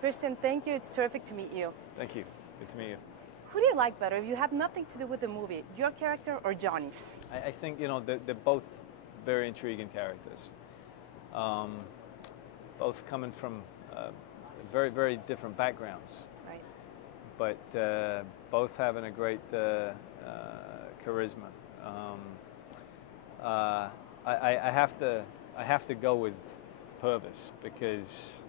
Christian, thank you. It's terrific to meet you. Thank you. Good to meet you. Who do you like better if you had nothing to do with the movie, your character or Johnny's? I think, they're both very intriguing characters. Both coming from very, very different backgrounds. Right. But both having a great charisma. I have to go with Purvis because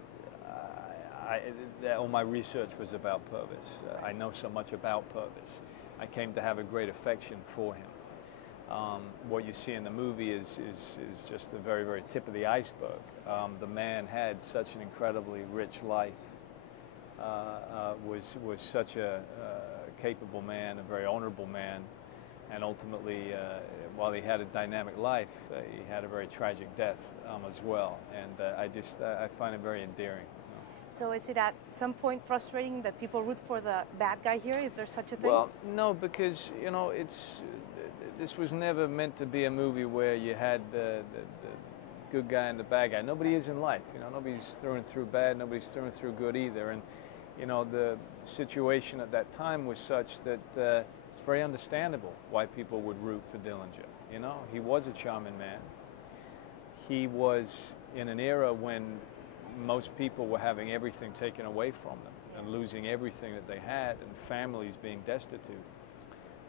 all my research was about Purvis. I know so much about Purvis. I came to have a great affection for him. What you see in the movie is just the very, very tip of the iceberg. The man had such an incredibly rich life, was such a capable man, a very honorable man, and ultimately, while he had a dynamic life, he had a very tragic death as well. And I find it very endearing. So is it at some point frustrating that people root for the bad guy here, if there's such a thing? Well, no, because, this was never meant to be a movie where you had the good guy and the bad guy. Nobody is in life, nobody's through and through bad, nobody's through and through good either. And, the situation at that time was such that it's very understandable why people would root for Dillinger. He was a charming man. He was in an era when most people were having everything taken away from them and losing everything that they had and families being destitute,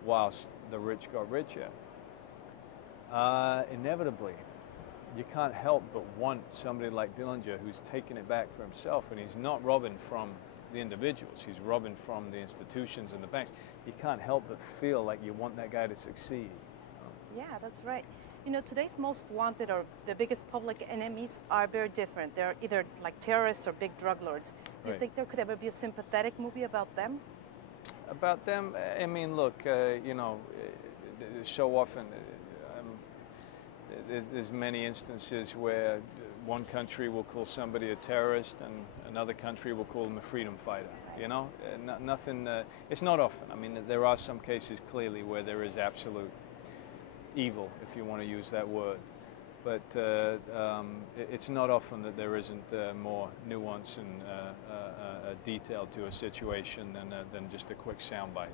whilst the rich got richer. Inevitably, you can't help but want somebody like Dillinger who's taking it back for himself, and he's not robbing from the individuals, he's robbing from the institutions and the banks. You can't help but feel like you want that guy to succeed. Yeah, that's right. Today's most wanted or the biggest public enemies are very different. They're either like terrorists or big drug lords. Do you think there could ever be a sympathetic movie about them? About them? I mean, look, so often there's many instances where one country will call somebody a terrorist and another country will call them a freedom fighter. Nothing. It's not often. I mean, there are some cases clearly where there is absolute evil, if you want to use that word, but it's not often that there isn't more nuance and detail to a situation than just a quick soundbite.